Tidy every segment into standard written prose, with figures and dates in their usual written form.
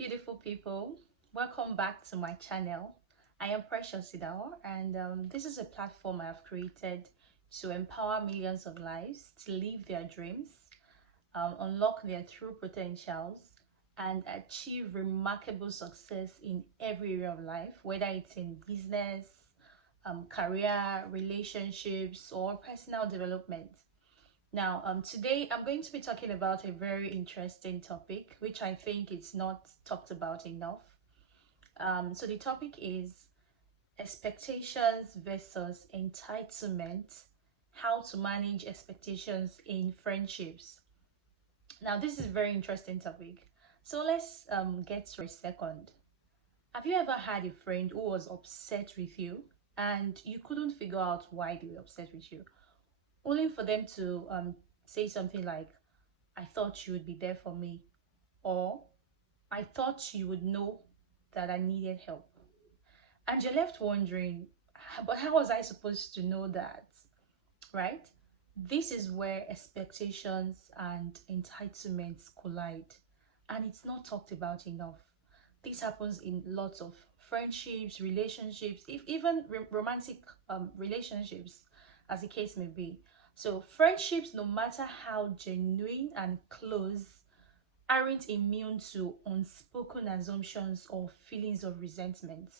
beautiful people. Welcome back to my channel. I am Precious Idahor, and this is a platform I have created to empower millions of lives to live their dreams, unlock their true potentials, and achieve remarkable success in every area of life, whether it's in business, career, relationships, or personal development. Now, today I'm going to be talking about a very interesting topic, which I think is not talked about enough. So the topic is expectations versus entitlement, how to manage expectations in friendships. Now, this is a very interesting topic. So let's get to a second. Have you ever had a friend who was upset with you and you couldn't figure out why they were upset with you? Only for them to say something like, I thought you would be there for me, or I thought you would know that I needed help. And you're left wondering, but how was I supposed to know that? Right? This is where expectations and entitlements collide, and it's not talked about enough. This happens in lots of friendships, relationships, if even romantic relationships, as the case may be. So friendships, no matter how genuine and close, aren't immune to unspoken assumptions or feelings of resentment.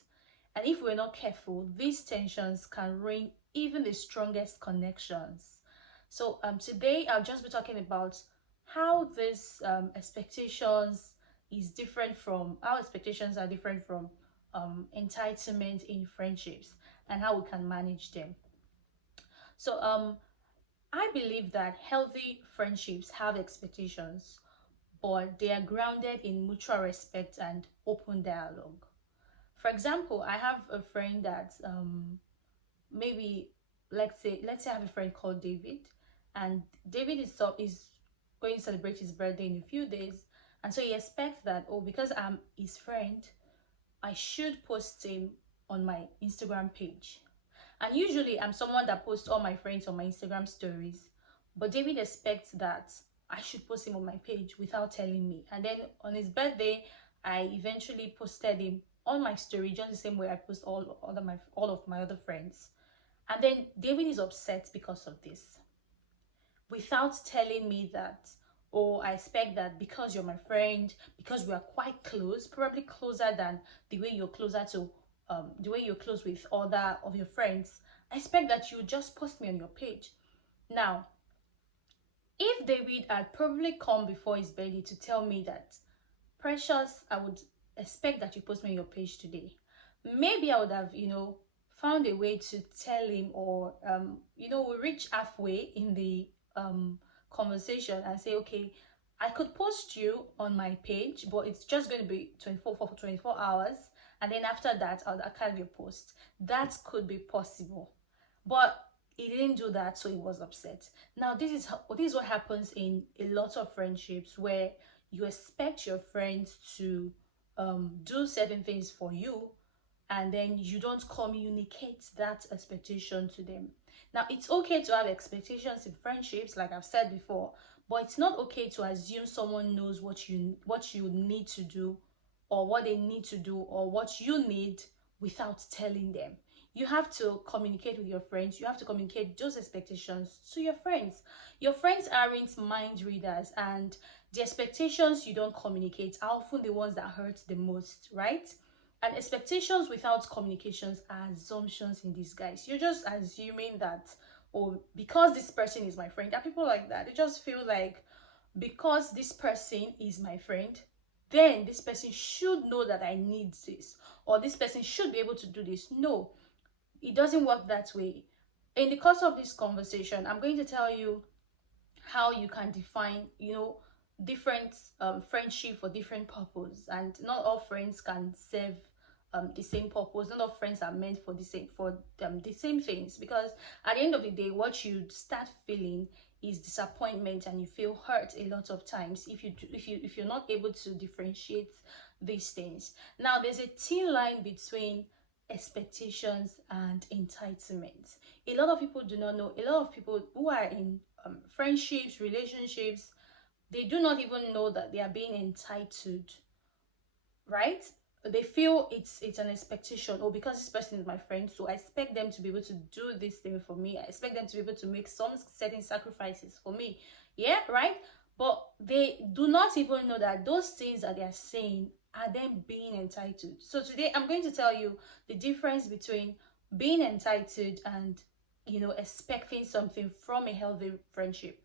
And if we're not careful, these tensions can ruin even the strongest connections. So today I'll just be talking about how these expectations is different from how expectations are different from entitlement in friendships and how we can manage them. So I believe that healthy friendships have expectations, but they are grounded in mutual respect and open dialogue. For example, I have a friend that maybe let's say I have a friend called David, and David is going to celebrate his birthday in a few days, and so he expects that, oh, because I'm his friend, I should post him on my Instagram page. And usually I'm someone that posts all my friends on my Instagram stories, but David expects that I should post him on my page without telling me. And then on his birthday, I eventually posted him on my story just the same way I post all of my other friends. And then David is upset because of this, without telling me that, oh, I expect that because you're my friend, because we are quite close, probably closer than the way you're close with other of your friends, I expect that you just post me on your page. Now, if David had probably come before his birthday to tell me that, Precious, I would expect that you post me on your page today, maybe I would have, found a way to tell him, or, we reach halfway in the conversation and say, okay, I could post you on my page, but it's just going to be 24 hours. And then after that, I'll archive your post. That could be possible. But he didn't do that, so he was upset. Now, this is what happens in a lot of friendships, where you expect your friends to do certain things for you, and then you don't communicate that expectation to them. Now, it's okay to have expectations in friendships, like I've said before, but it's not okay to assume someone knows what you need to do, or what they need to do, or what you need, without telling them. You have to communicate with your friends. You have to communicate those expectations to your friends. Your friends aren't mind readers, and the expectations you don't communicate are often the ones that hurt the most, right? And expectations without communications are assumptions in disguise. You're just assuming that, oh, because this person is my friend. There are people like that. They just feel like, because this person is my friend, then this person should know that I need this, or this person should be able to do this. No, it doesn't work that way. In the course of this conversation, I'm going to tell you how you can define, different friendship for different purpose, and not all friends can serve the same purpose. Not all friends are meant for the same things, because at the end of the day, what you start feeling is disappointment, and you feel hurt a lot of times if you're not able to differentiate these things. Now, there's a thin line between expectations and entitlement. A lot of people do not know. A lot of people who are in friendships, relationships, they do not even know that they are being entitled right? They feel it's an expectation. Oh, because this person is my friend, so I expect them to be able to do this thing for me. I expect them to be able to make some certain sacrifices for me. Yeah, right? But they do not even know that those things that they are saying are them being entitled. So today I'm going to tell you the difference between being entitled and, expecting something from a healthy friendship.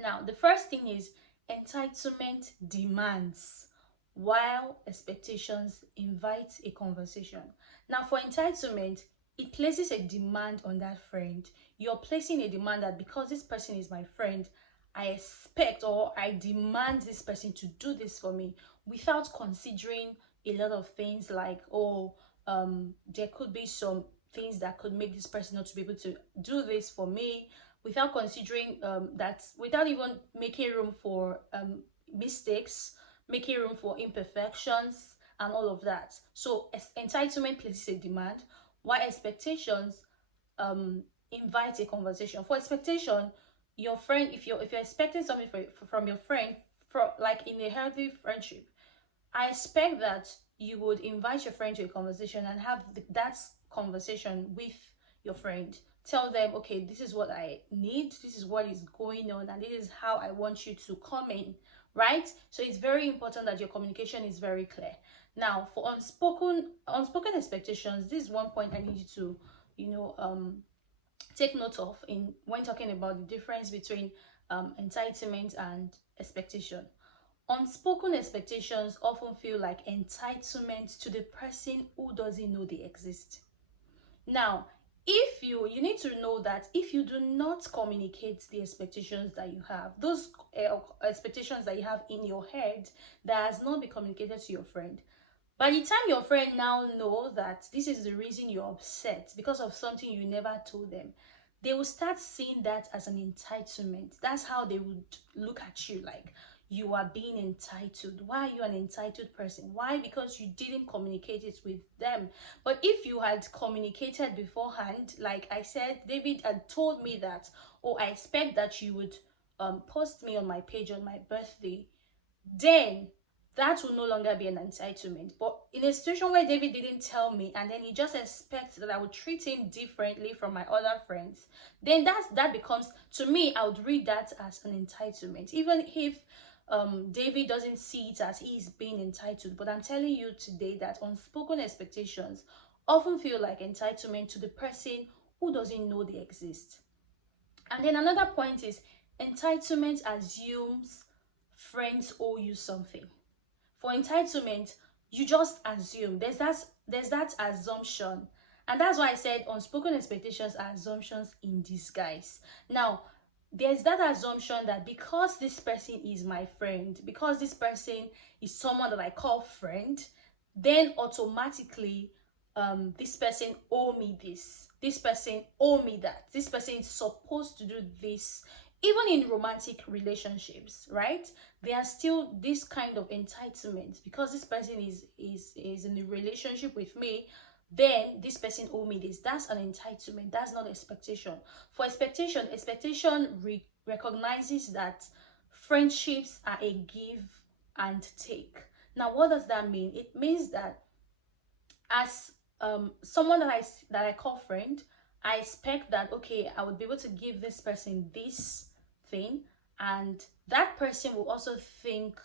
Now, the first thing is entitlement demands, while expectations invite a conversation. Now, for entitlement, it places a demand on that friend. You're placing a demand that because this person is my friend, I expect or I demand this person to do this for me without considering a lot of things like, oh, there could be some things that could make this person not to be able to do this for me, without considering that, without even making room for mistakes, making room for imperfections and all of that. So entitlement places a demand, while expectations um invite a conversation. For expectation, your friend, if you're expecting something from your friend, from like in a healthy friendship, I expect that you would invite your friend to a conversation and have that conversation with your friend. Tell them, okay, this is what I need, this is what is going on, and this is how I want you to come in, right? So it's very important that your communication is very clear. Now, for unspoken expectations, this is one point I need you to, take note of in when talking about the difference between entitlement and expectation. Unspoken expectations often feel like entitlement to the person who doesn't know they exist. Now, if you need to know that if you do not communicate the expectations that you have, those expectations that you have in your head that has not been communicated to your friend, by the time your friend now know that this is the reason you're upset because of something you never told them, they will start seeing that as an entitlement. That's how they would look at you, like you are being entitled. Why are you an entitled person? Why? Because you didn't communicate it with them. But if you had communicated beforehand, like I said, David had told me that, oh, I expect that you would post me on my page on my birthday, then that will no longer be an entitlement. But in a situation where David didn't tell me and then he just expects that I would treat him differently from my other friends, then that becomes, to me, I would read that as an entitlement, even if David doesn't see it as he's being entitled. But I'm telling you today that unspoken expectations often feel like entitlement to the person who doesn't know they exist. And then another point is entitlement assumes friends owe you something. For entitlement, you just assume. There's that assumption. And that's why I said unspoken expectations are assumptions in disguise. Now, there's that assumption that because this person is my friend, because this person is someone that I call friend, then automatically this person owe me this person owe me that, this person is supposed to do this. Even in romantic relationships, right, there are still this kind of entitlement. Because this person is in a relationship with me, then this person owe me this. That's an entitlement, that's not expectation. For expectation recognizes that friendships are a give and take. Now, what does that mean? It means that as someone that I call friend, I expect that, okay, I would be able to give this person this thing, and that person will also think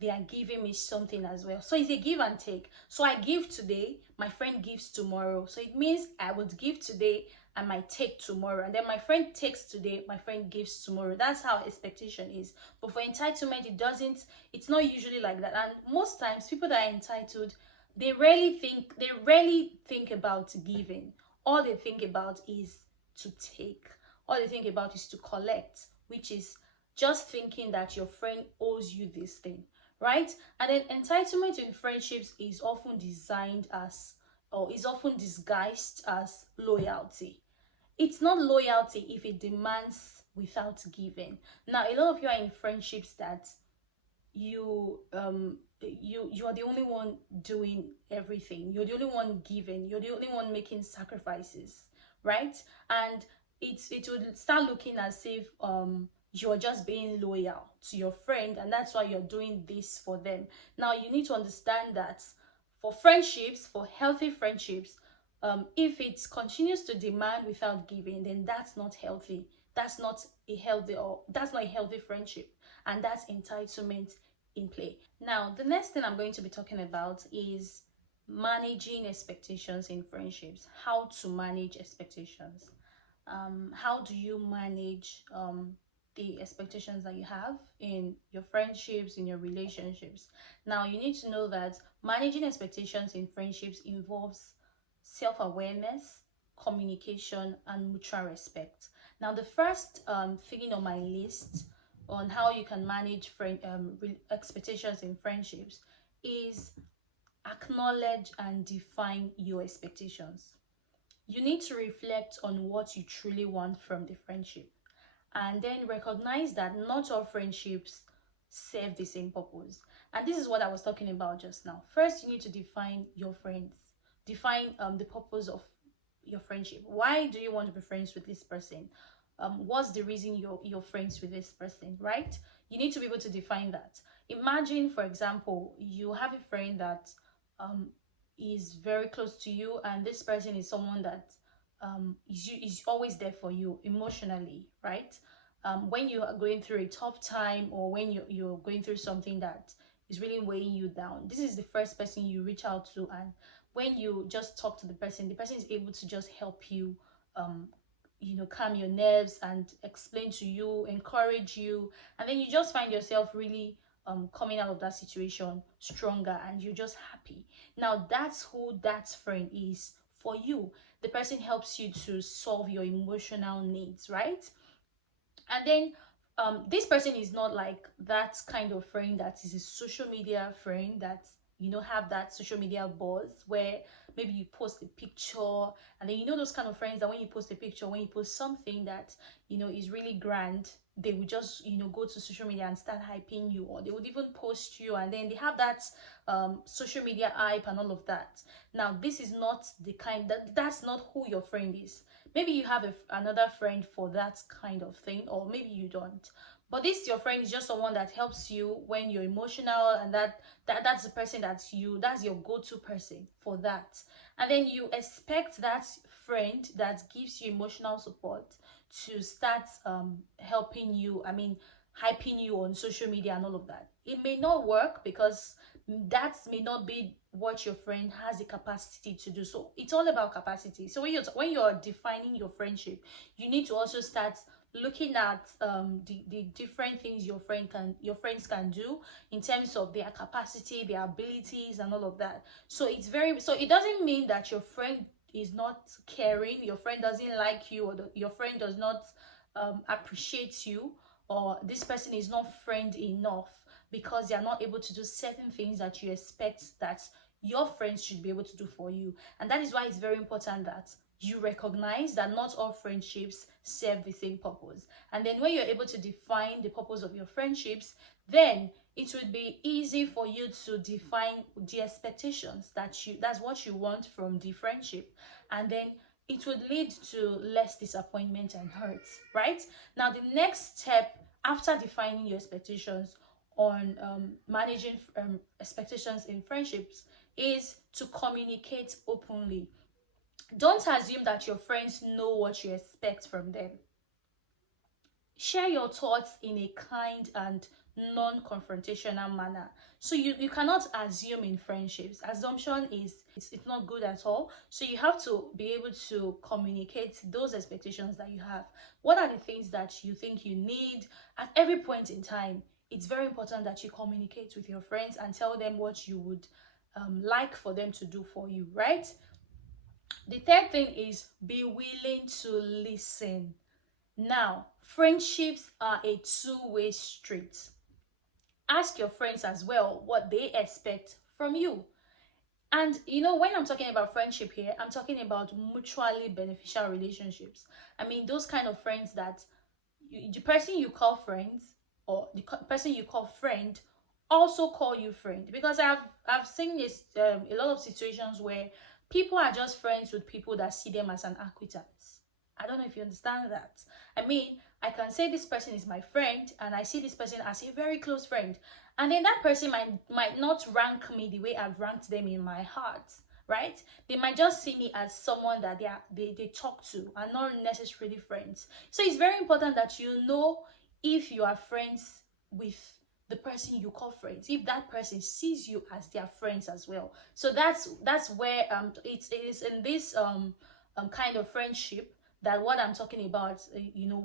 they are giving me something as well. So it's a give and take. So I give today, my friend gives tomorrow. So it means I would give today and might take tomorrow, and then my friend takes today, my friend gives tomorrow. That's how expectation is. But for entitlement, it's not usually like that. And most times people that are entitled, they rarely think about giving. All they think about is to take. All they think about is to collect, which is just thinking that your friend owes you this thing, right? And then entitlement in friendships is often designed as, or is often disguised as, loyalty. It's not loyalty if it demands without giving. Now, a lot of you are in friendships that you are the only one doing everything, you're the only one giving, you're the only one making sacrifices, right? And it would start looking as if you're just being loyal to your friend, and that's why you're doing this for them. Now you need to understand that for friendships, for healthy friendships, if it continues to demand without giving, then that's not healthy. That's not a healthy friendship, and that's entitlement in play. Now the next thing I'm going to be talking about is managing expectations in friendships. How to manage expectations. How do you manage the expectations that you have in your friendships, in your relationships? Now you need to know that managing expectations in friendships involves self-awareness, communication, and mutual respect. Now the first thing on my list on how you can manage expectations in friendships is acknowledge and define your expectations. You need to reflect on what you truly want from the friendship, and then recognize that not all friendships serve the same purpose. And this is what I was talking about just now. First, you need to define your friends, define the purpose of your friendship. Why do you want to be friends with this person? What's the reason you're friends with this person, right? You need to be able to define that. Imagine, for example, you have a friend that um, is very close to you, and this person is someone that is always there for you emotionally, right? When you are going through a tough time, or when you're going through something that is really weighing you down, this is the first person you reach out to. And when you just talk to the person is able to just help you, um, calm your nerves and explain to you, encourage you, and then you just find yourself really coming out of that situation stronger, and you're just happy. Now that's who that friend is for you. The person helps you to solve your emotional needs, right? And then this person is not like that kind of friend that is a social media friend that have that social media buzz, where maybe you post a picture, and then those kind of friends that when you post a picture, when you post something that is really grand, they would just go to social media and start hyping you, or they would even post you, and then they have that social media hype and all of that. Now this is not the kind that's not who your friend is. Maybe you have another friend for that kind of thing, or maybe you don't. But this your friend is just someone that helps you when you're emotional, and that's the person that's your go-to person for that. And then you expect that friend that gives you emotional support to start helping you, hyping you on social media and all of that. It may not work, because that may not be what your friend has the capacity to do. So it's all about capacity. So when you're defining your friendship, you need to also start looking at the different things your friends can do in terms of their capacity, their abilities, and all of that. So it doesn't mean that your friend is not caring, your friend doesn't like you, or your friend does not appreciate you, or this person is not friend enough because they are not able to do certain things that you expect that your friends should be able to do for you. And that is why it's very important that you recognize that not all friendships serve the same purpose. And then when you're able to define the purpose of your friendships, then it would be easy for you to define the expectations that's what you want from the friendship. And then it would lead to less disappointment and hurt, right? Now the next step after defining your expectations on managing expectations in friendships is to communicate openly. Don't assume that your friends know what you expect from them. Share your thoughts in a kind and non-confrontational manner. So you cannot assume in friendships. Assumption is it's not good at all. So you have to be able to communicate those expectations that you have. What are the things that you think you need at every point in time? It's very important that you communicate with your friends and tell them what you would like for them to do for you, right? The third thing is be willing to listen. Now, friendships are a two-way street. Ask your friends as well what they expect from you. And when I'm talking about friendship here, I'm talking about mutually beneficial relationships. Those kind of friends that the person you call friends, or the person you call friend also call you friend. Because I've seen this a lot of situations where people are just friends with people that see them as an acquaintance. I don't know if you understand that. I mean, I can say this person is my friend and I see this person as a very close friend. And then that person might not rank me the way I've ranked them in my heart, right? They might just see me as someone that they talk to and not necessarily friends. So it's very important that you know if you are friends with the person you call friends, if that person sees you as their friends as well. So that's where it is in this kind of friendship that what I'm talking about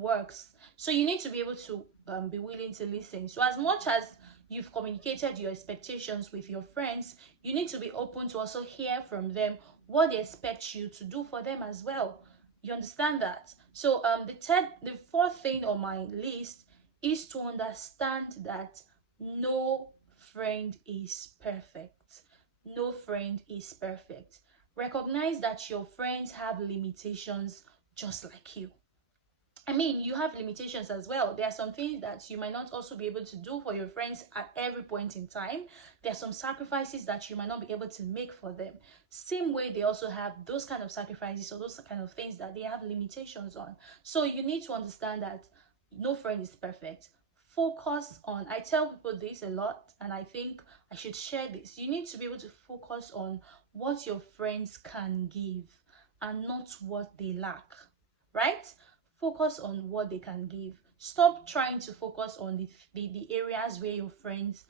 works. So you need to be able to be willing to listen. So as much as you've communicated your expectations with your friends, you need to be open to also hear from them what they expect you to do for them as well. You understand that? So the fourth thing on my list is to understand that no friend is perfect. No friend is perfect. Recognize that your friends have limitations just like you. I mean, you have limitations as well. There are some things that you might not also be able to do for your friends at every point in time. There are some sacrifices that you might not be able to make for them. Same way, they also have those kind of sacrifices or those kind of things that they have limitations on. So you need to understand that no friend is perfect. Focus on, I tell people this a lot, and I think I should share this. You need to be able to focus on what your friends can give and not what they lack, right? Focus on what they can give. Stop trying to focus on the areas where your friends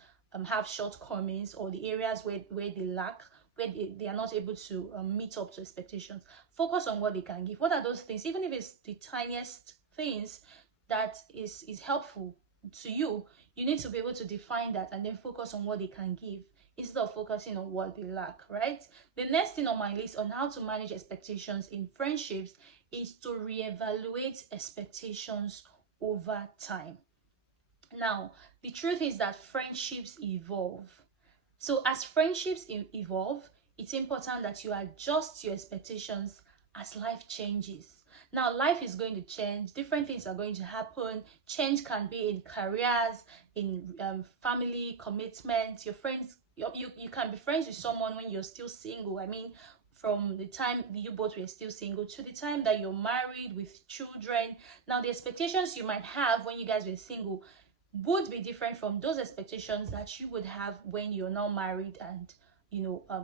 have shortcomings, or the areas where they lack, where they are not able to meet up to expectations. Focus on what they can give. What are those things? Even if it's the tiniest things that is helpful to you, you need to be able to define that and then focus on what they can give instead of focusing on what they lack, right? The next thing on my list on how to manage expectations in friendships is to reevaluate expectations over time. Now, the truth is that friendships evolve. So as friendships evolve, it's important that you adjust your expectations as life changes. Now, life is going to change. Different things are going to happen. Change can be in careers, in family, commitment. Your friends, you can be friends with someone when you're still single. I mean, from the time you both were still single to the time that you're married with children. Now, the expectations you might have when you guys were single would be different from those expectations that you would have when you're now married and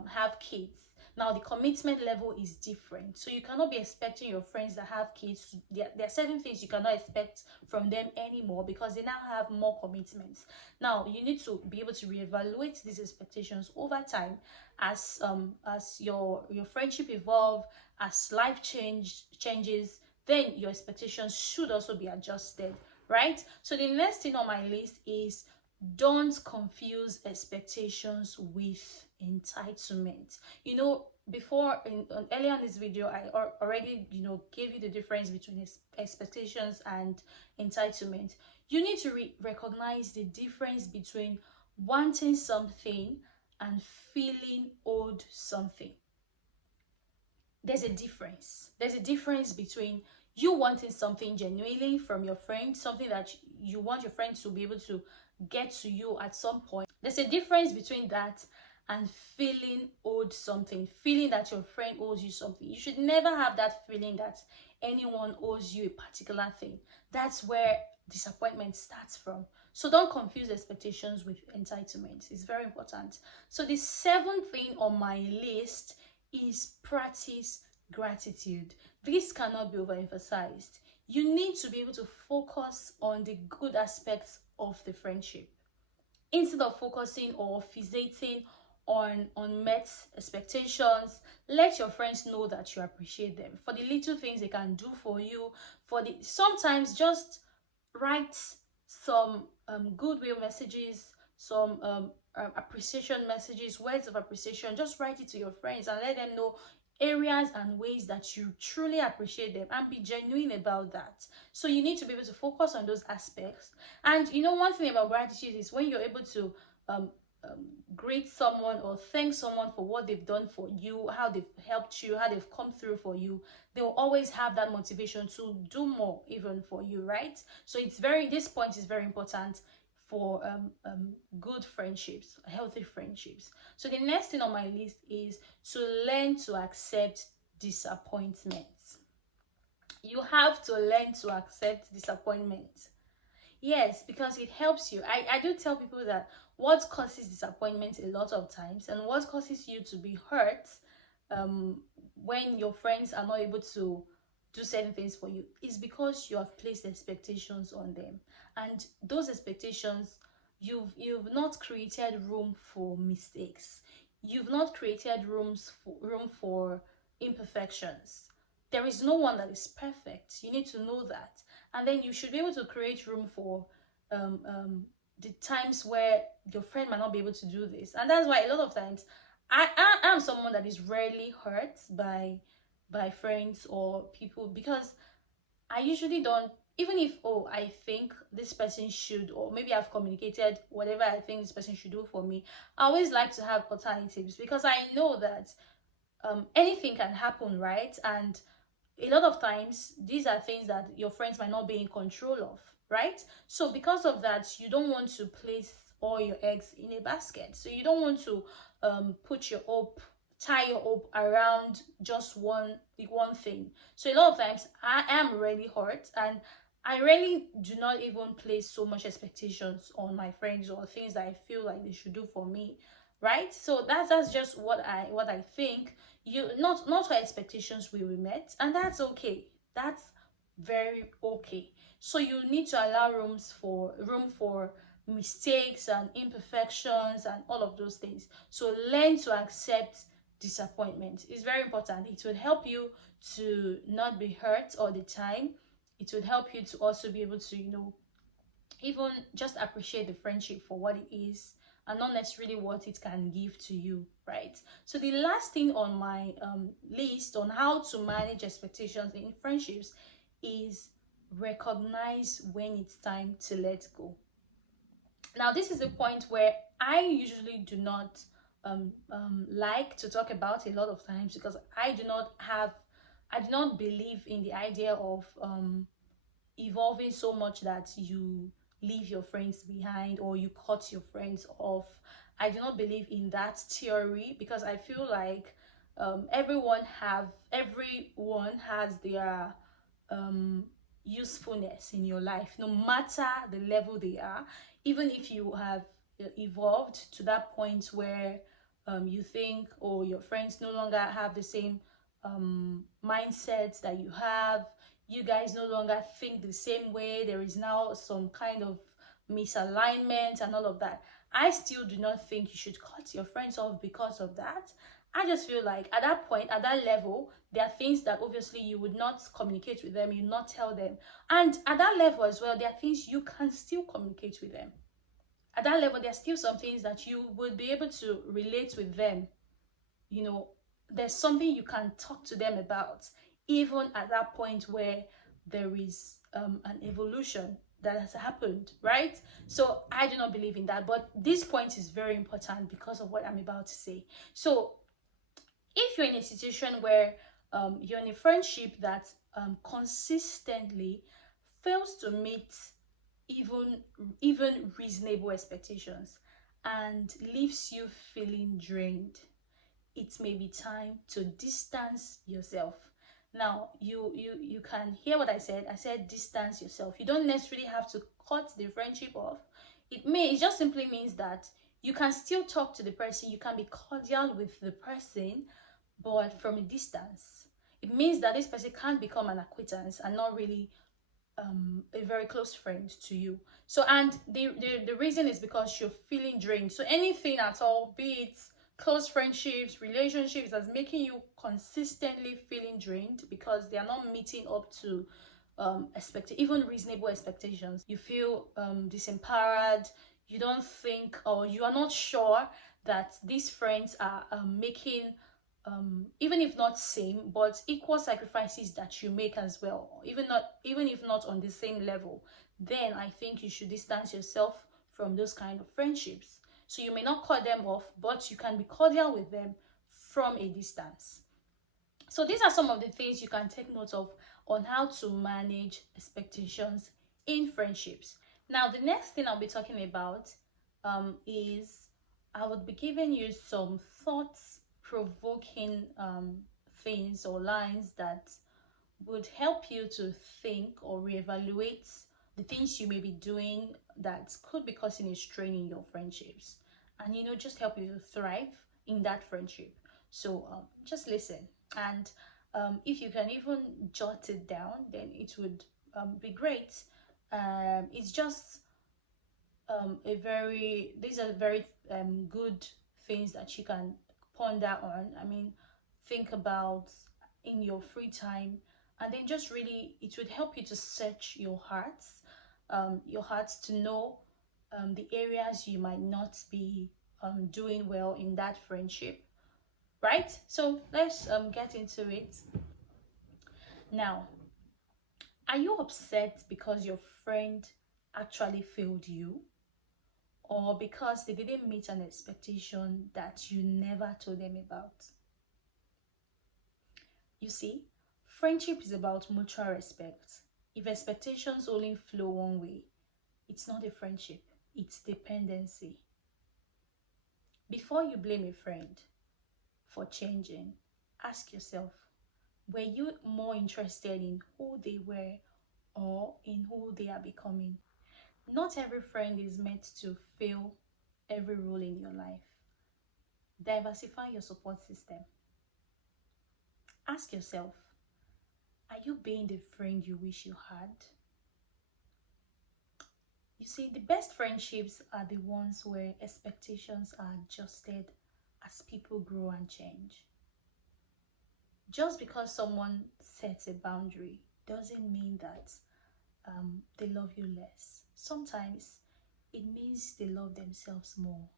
have kids. Now the commitment level is different, so you cannot be expecting your friends that have kids. There are certain things you cannot expect from them anymore because they now have more commitments. Now you need to be able to reevaluate these expectations over time as your friendship evolve, as life changes. Then your expectations should also be adjusted, right? So the next thing on my list is don't confuse expectations with entitlement. Before earlier in this video, I already gave you the difference between expectations and entitlement. You need to recognize the difference between wanting something and feeling owed something. There's a difference between you wanting something genuinely from your friend, something that you want your friend to be able to get to you at some point. There's a difference between that and feeling owed something, feeling that your friend owes you something. You should never have that feeling that anyone owes you a particular thing. That's where disappointment starts from. So don't confuse expectations with entitlement. It's very important. So the seventh thing on my list is practice gratitude. This cannot be overemphasized. You need to be able to focus on the good aspects of the friendship instead of focusing or fixating on unmet expectations. Let your friends know that you appreciate them for the little things they can do for you. Sometimes just write some goodwill messages, some appreciation messages, words of appreciation. Just write it to your friends and let them know areas and ways that you truly appreciate them, and be genuine about that. So you need to be able to focus on those aspects. And one thing about gratitude is when you're able to greet someone or thank someone for what they've done for you, how they've helped you, how they've come through for you, they will always have that motivation to do more even for you, right? So this point is very important for good friendships, healthy friendships. So the next thing on my list is to learn to accept disappointment. You have to learn to accept disappointment. Yes, because it helps you. I do tell people that what causes disappointment a lot of times, and what causes you to be hurt um, when your friends are not able to do certain things for you, is because you have placed expectations on them. And those expectations, you've not created room for mistakes. You've not created room for imperfections. There is no one that is perfect. You need to know that. And then you should be able to create room for um, um, the times where your friend might not be able to do this. And that's why a lot of times I am someone that is rarely hurt by friends or people, because I usually don't, even if, oh, I think this person should, or maybe I've communicated whatever I think this person should do for me, I always like to have alternatives, because I know that anything can happen, right? And a lot of times these are things that your friends might not be in control of, right? So because of that, you don't want to place all your eggs in a basket. So you don't want to put your hope, tie your hope around just one thing. So a lot of times I am really hurt, and I really do not even place so much expectations on my friends or things that I feel like they should do for me, right? So that's just what I think. You, not her expectations will be met, and that's okay. That's very okay. So you need to allow room for mistakes and imperfections and all of those things. So learn to accept disappointment. It's very important. It will help you to not be hurt all the time. It will help you to also be able to, even just appreciate the friendship for what it is, and not necessarily what it can give to you, right? So the last thing on my list on how to manage expectations in friendships is recognize when it's time to let go. Now this is a point where I usually do not like to talk about a lot of times, because I do not believe in the idea of evolving so much that you leave your friends behind or you cut your friends off. I do not believe in that theory, because I feel like everyone has their um, usefulness in your life, no matter the level they are. Even if you have evolved to that point where you think, or your friends no longer have the same mindset that you guys no longer think the same way, there is now some kind of misalignment and all of that. I still do not think you should cut your friends off because of that. I just feel like at that point, at that level, there are things that obviously you would not communicate with them, you not tell them. And at that level as well, there are things you can still communicate with them. At that level, there are still some things that you would be able to relate with them. You know, there's something you can talk to them about, even at that point where there is an evolution that has happened, right? So I do not believe in that, but this point is very important because of what I'm about to say. So if you're in a situation where you're in a friendship that consistently fails to meet even even reasonable expectations and leaves you feeling drained, it may be time to distance yourself. Now you can hear what I said distance yourself. You don't necessarily have to cut the friendship off. It just simply means that you can still talk to the person, you can be cordial with the person, but from a distance. It means that this person can't become an acquaintance and not really a very close friend to you. So, and the reason is because you're feeling drained. So anything at all, be it close friendships, relationships, that's making you consistently feeling drained because they are not meeting up to expect even reasonable expectations. You feel disempowered. You don't think, or you are not sure that these friends are making even if not same, but equal sacrifices that you make as well, even if not on the same level, then I think you should distance yourself from those kind of friendships. So you may not cut them off, but you can be cordial with them from a distance. So these are some of the things you can take note of on how to manage expectations in friendships. Now, the next thing I'll be talking about is I would be giving you some thoughts provoking things or lines that would help you to think or reevaluate the things you may be doing that could be causing a strain in your friendships, and just help you to thrive in that friendship. So just listen, and if you can even jot it down, then it would be great. It's just a very these are very good things that you can ponder on. I mean, think about in your free time, and then just really it would help you to search your hearts to know the areas you might not be doing well in that friendship, right? So let's get into it now. Are you upset because your friend actually failed you, or because they didn't meet an expectation that you never told them about? You see, friendship is about mutual respect. If expectations only flow one way, it's not a friendship, it's dependency. Before you blame a friend for changing, ask yourself, were you more interested in who they were or in who they are becoming? Not every friend is meant to fill every role in your life. Diversify your support system. Ask yourself, are you being the friend you wish you had? You see, the best friendships are the ones where expectations are adjusted as people grow and change. Just because someone sets a boundary doesn't mean that they love you less. Sometimes it means they love themselves more.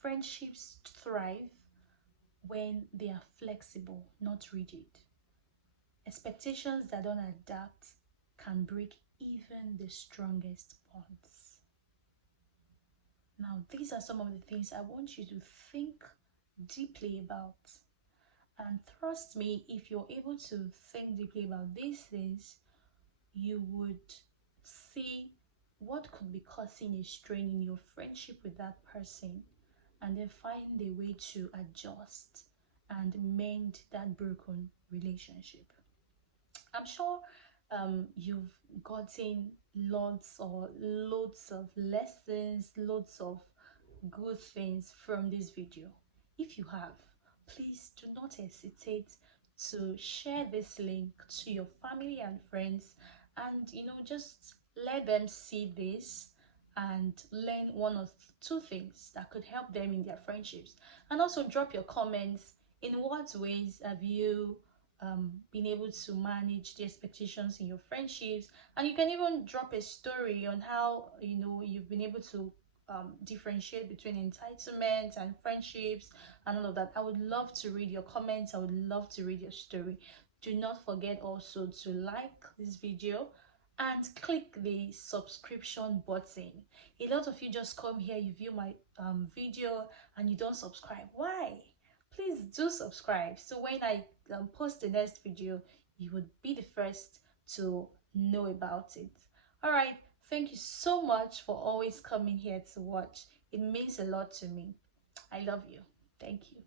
Friendships thrive when they are flexible, not rigid. Expectations that don't adapt can break even the strongest bonds. Now, these are some of the things I want you to think deeply about. And trust me, if you're able to think deeply about these things, you would see what could be causing a strain in your friendship with that person, and then find a way to adjust and mend that broken relationship. I'm sure you've gotten loads of lessons, loads of good things from this video. If you have, please do not hesitate to share this link to your family and friends, and just let them see this and learn one or two things that could help them in their friendships. And also drop your comments. In what ways have you been able to manage the expectations in your friendships? And you can even drop a story on how you've been able to differentiate between entitlement and friendships and all of that. I would love to read your comments. I would love to read your story. Do not forget also to like this video and click the subscription button. A lot of you just come here, you view my video and you don't subscribe. Why? Please do subscribe, so when I post the next video, you would be the first to know about it. All right, thank you so much for always coming here to watch. It means a lot to me. I love you. Thank you.